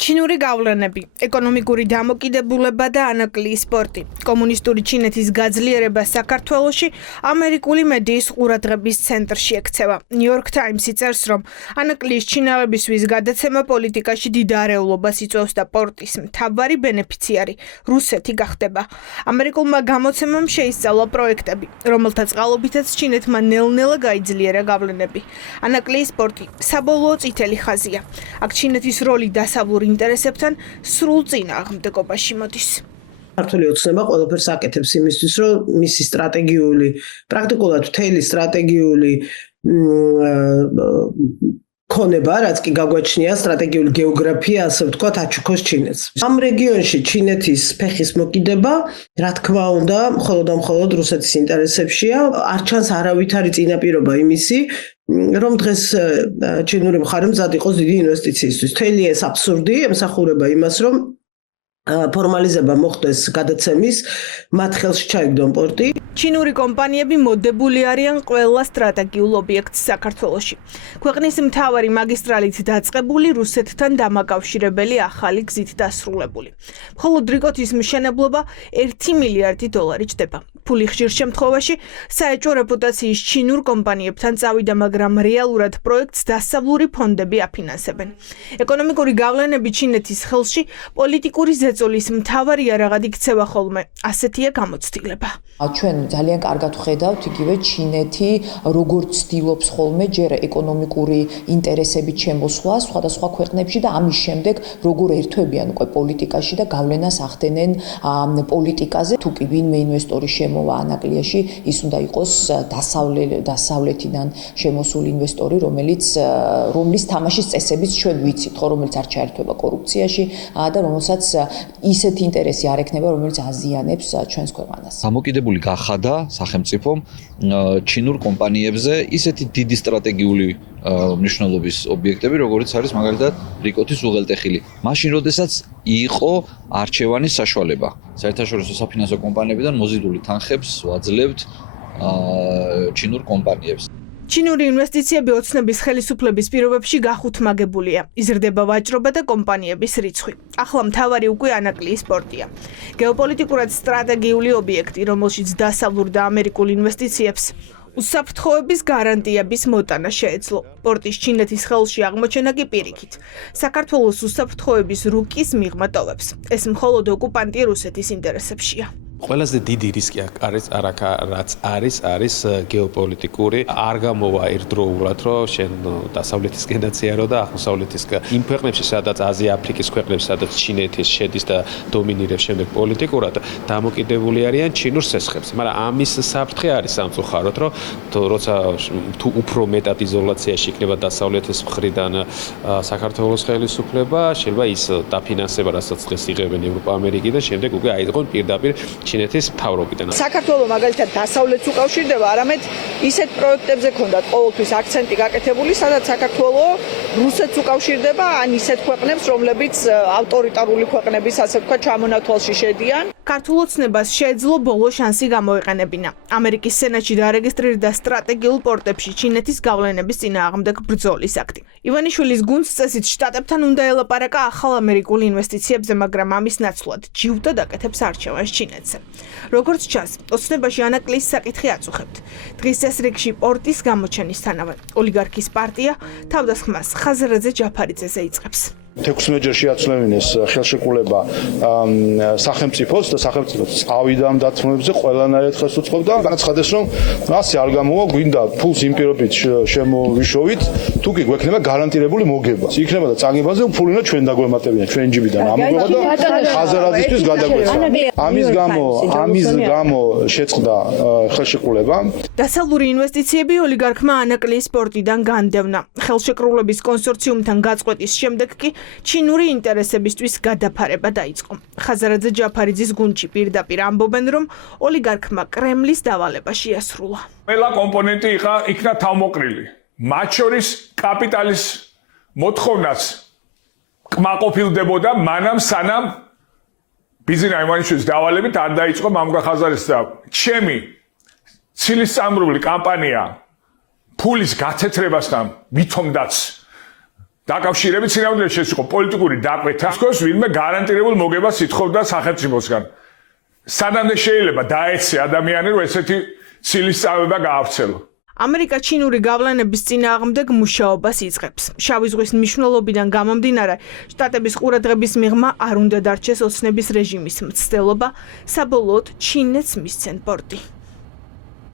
ჩინური გავლენები, ეკონომიკური დამოკიდებულება და ანაკლიის სპორტი. კომუნისტური ჩინეთის გაძლიერება საქართველოში ამერიკული მედიის ყურადღების ცენტრში ექცევა. New York Times-ი წერს, რომ ანაკლიის ჩინელებისთვის გადაცემა პოლიტიკაში დიდ არეულობას იწვევს და პორტის მთავარი ბენეფიციარი რუსეთი გახდება. ამერიკულმა გამოცემამ შეისწავლა პროექტები, რომელთა წყალობითაც ჩინეთმა ნელ-ნელა გაიძლიერა გავლენები. ანაკლიის სპორტი საბოლოო წითელი ხაზია. აქ ჩინეთის როლი დასავლურ ინტერესებთან სრულ წინააღმდეგობაში მოდის. ქართული ოცნება ყველაფერს აკეთებს იმისთვის, რომ მისი სტრატეგიული, პრაქტიკულად მთელი სტრატეგიული ქონება, რაც კი გაგვაჩნია სტრატეგიული გეოგრაფია, ასე ვთქვათ, აჩუქოს ჩინეთს. ამ რეგიონში ჩინეთის ფეხის მოკიდება, რა თქმა უნდა, მხოლოდ რუსეთის ინტერესებშია. არ ჩანს არავითარი წინაპირობა იმისი, რომ დღეს ჩინური მხარე მზად იყოს დიდი ინვესტიციისთვის. მთელი ეს აბსურდი ემსახურება იმას, რომ ფორმალიზება მოხდეს გადაცემის, მათ ხელში ჩაიგდონ პორტი. ჩინური კომპანიები მოდებული არიან ყველა სტრატეგიულ ობიექტს საქართველოში. ქვეყნის მთავარი მაგისტრალით დაწყებული, რუსეთთან დამაკავშირებელი ახალი გზით დასრულებული. მხოლოდ რიკოთის მშენებლობა 1 მილიარდი დოლარი ჯდება. ფული ხშირ შემთხვევაში საეჭვო რეპუტაციის ჩინურ კომპანიებთან წავიდა, მაგრამ რეალურად პროექტს დასავლური ფონდები აფინანსებენ. ეკონომიკური გავლენები ჩინეთის ხელში პოლიტიკური ზეწოლის მთავარი არაღად იქცევა ხოლმე. ასეთია გამოცდილება. ჩვენ ძალიან კარგად ვხედავთ იგივე ჩინეთი როგორც ცდილობს ხოლმე ჯერ ეკონომიკური ინტერესებით შემოსვლა სხვადასხვა ქვეყნებში და ამის შემდეგ როგორ ერთვებიან უკვე პოლიტიკაში და გავლენას ახდენენ პოლიტიკაზე. თუ კი ვინმე ინვესტორი შემოვა ანაკლიაში, ის უნდა იყოს დასავლეთიდან შემოსული ინვესტორი, რომლის თამაშის წესებიც ჩვენ ვიცით, რომელიც არ ჩაერთვება კორუფციაში და რომელსაც ისეთი ინტერესი არ ექნება, რომელიც აზიანებს ჩვენს ქვეყანას. დამოკიდებული გახადა სახელმწიფომ ჩინურ კომპანიებზე ისეთი დიდი სტრატეგიული მნიშვნელობის ობიექტები, როგორც არის მაგალითად რიკოთის უღელტეხილი. მაშინ, როდესაც იყო არჩევანის საშუალება. საერთაშორისო საფინანსო კომპანიებიდან მოზიდული თანხებს ვაძლევთ ჩინურ კომპანიებს. ჩინური ინვესტიციები ოცნების ხელისუფლების პირობებში გახუთმაგებულია. იზრდება ვაჭრობა და კომპანიების რიცხვი. ახლა მთავარი უკვე ანაკლიის სპორტია. გეოპოლიტიკურად სტრატეგიული ობიექტი, რომელშიც დასავლურ და ამერიკულ ინვესტიციებს უსაფრთხოების გარანტიების მოტანა შეეძლო. პორტის ჩინეთის ხელში აღმოჩენა კი პირიქით. საქართველოს უსაფრთხოების რუკის მიღმა ტოვებს. ეს მხოლოდ ოკუპანტი რუსეთის ინტერესებშია. ყველაზე დიდი რისკი არის გეოპოლიტიკური. არ გამოვა ერთდროულად, რომ შენ დასავლეთისკენაც იარო და აღმოსავლეთისკენ. იმ ქვეყნებში, სადაც აზია-აფრიკის ქვეყნებში, სადაც ჩინეთი შედის და დომინირებს შემდეგ პოლიტიკურად, დამოკიდებული არიან ჩინურ სესხებზე. მაგრამ ამის საფრთხე არის სამწუხაროდ, რომ როცა თუ უფრო მეტად იზოლაციაში იქნება დასავლეთის მხრიდან საქართველოს ხელისუფლება, შეიძლება ის დაფინანსება, რასაც დღეს იღებენ ევროპა, ამერიკი და შემდეგ უკვე აიწყონ პირდაპირ ჩინეთის მთავრობიდან. საქართველოს მაგალითად დასავლეთს უკავშირდება, არამედ ისეთ პროექტებზე ქონდათ ყოველთვის აქცენტი გაკეთებული, სადაც საქართველოს რუსეთს უკავშირდება, ან ისეთ ქვეყნებს, რომლებიც ავტორიტარული ქვეყნების, ასე ვთქვათ, ჩამონათვალში შედიან. ქართულ ოცნებას შეეძლო ბოლო შანსი გამოეყენებინა. ამერიკის სენატში დარეგისტრირდა სტრატეგიულ პორტებში ჩინეთის გავლენების წინააღმდეგ ბრძოლის აქტი. ივანიშვილის გუნდს წესით შტატებთან უნდა ელაპარაკა ახალ ამერიკულ ინვესტიციებზე, მაგრამ ამის ნაცვლად ჯიუტად აკეთებს არჩევანს ჩინეთზე. როგორც ჩანს, ოცნებაში ანაკლიის საკითხი აწუხებთ. დღის წესრიგში პორტის გამოჩენისთანავე ოლიგარქის პარტია თავდასხმას ხაზარაძე ჯაფარიძეზე იწყებს. 16 შეაცვლევინეს ხელშეკრულება სახელმწიფოს და სახელმწიფოს წავიდა დათმობებზე ყველანაირად ხელს უწყობდა. განაცხადეს, რომ ასე არ გამოვა, გვინდა ფულს იმ პირობით შემოვიშოვით, თუ კი გვექნება გარანტირებული მოგება. იქნება და წაგებაზე ფული უნდა ჩვენ დაგვემატებინა ჩვენ ჯიბიდან. ამგვარად და ხაზარაძისთვის გადაგვეცა. ამის გამო შეწყდა ხელშეკრულება. დასავლური ინვესტიციები ოლიგარქმა ანაკლიის სპორტიდან განდევნა. ხელშეკრულების კონსორციუმთან გაწყვეტის შემდეგ კი ჩინური ინტერესებისთვის გადაფარება დაიწყო. ხაზარაძე ჯაფარიძის გუნდში პირდაპირ ამბობენ, რომ ოლიგარქმა კრემლის დავალება შეასრულა. ყველა კომპონენტი იქნა თავმოყრილი. მათ შორის კაპიტალის მოთხოვნაც კმაყოფილდებოდა მანამ სანამ ბიზნა ივანიშვილის დავალებით არ დაიწყო მამუკა ხაზარის და ჩემი ცილისწამრული კამპანია ფულის გაცეცრებასთან ვითომდაც დაკავშირებით სინამდვილეში ეს იყო პოლიტიკური დაკვეთა. თქოს ვინმე გარანტირებულ მოგებას ითხოვდა სახელმწიფოსგან. სანამდე შეიძლება დაეცე ადამიანი, რომ ესეთი ცილისწავება გაავრცელო. ამერიკა ჩინური გავლენების წინააღმდეგ მუშაობას იწყებს. შავი ზღვის მნიშვნელობიდან გამომდინარე, შტატების ყურადღების მიღმა არ უნდა დარჩეს ოცნების რეჟიმის მცდელობა, საბოლოოდ ჩინეთს მისცენ პორტი.